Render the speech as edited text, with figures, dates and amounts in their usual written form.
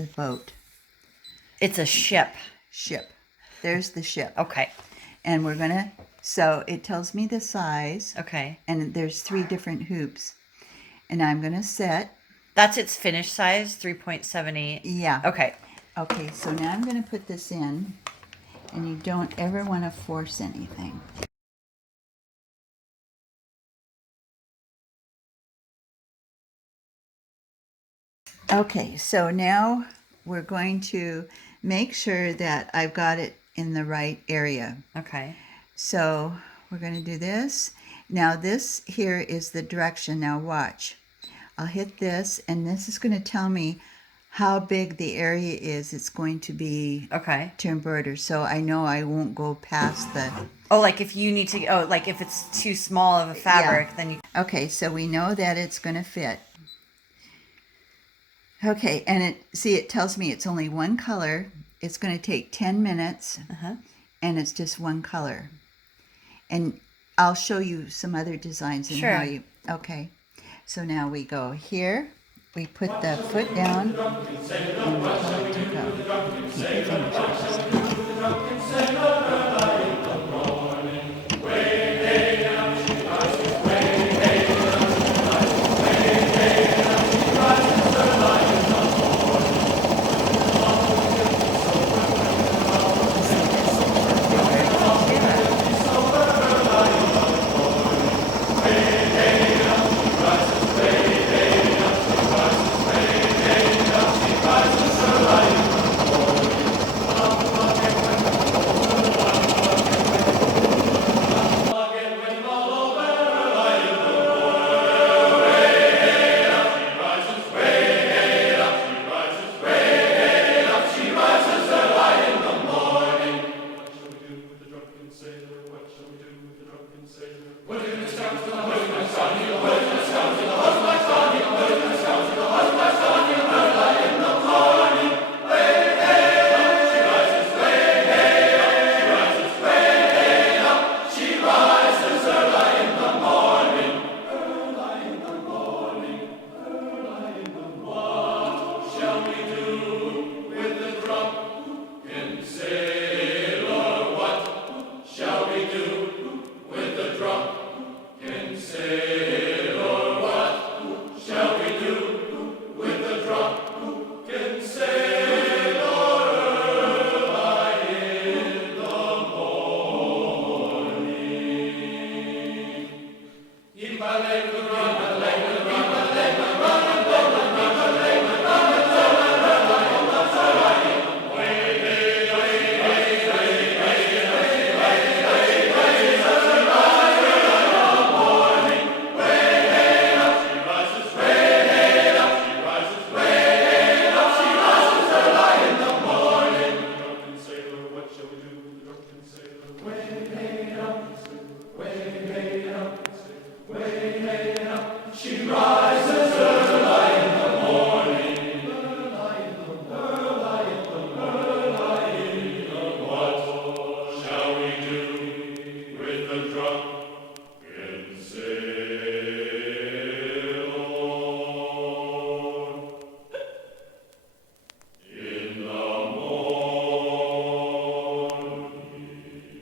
the boat. It's a ship. Ship. There's the ship. Okay. And we're going to, so it tells me the size. Okay. And there's 3 different hoops. And I'm going to set. That's its finished size, 3.78. Yeah. Okay. Okay, so now I'm going to put this in. And you don't ever want to force anything. Okay, so now we're going to make sure that I've got it in the right area. Okay. So we're going to do this. Now this here is the direction. Now watch. I'll hit this, and this is going to tell me how big the area is it's going to be to embroider. So I know I won't go past the... Oh, like if you need to... Oh, like if it's too small of a fabric, then you... Okay, so we know that it's going to fit. Okay, and it tells me it's only one color. It's going to take 10 minutes, and it's just one color. And I'll show you some other designs and how you... Okay, so now we go here. We put the foot down, and we tell it to go. Keep your fingers crossed.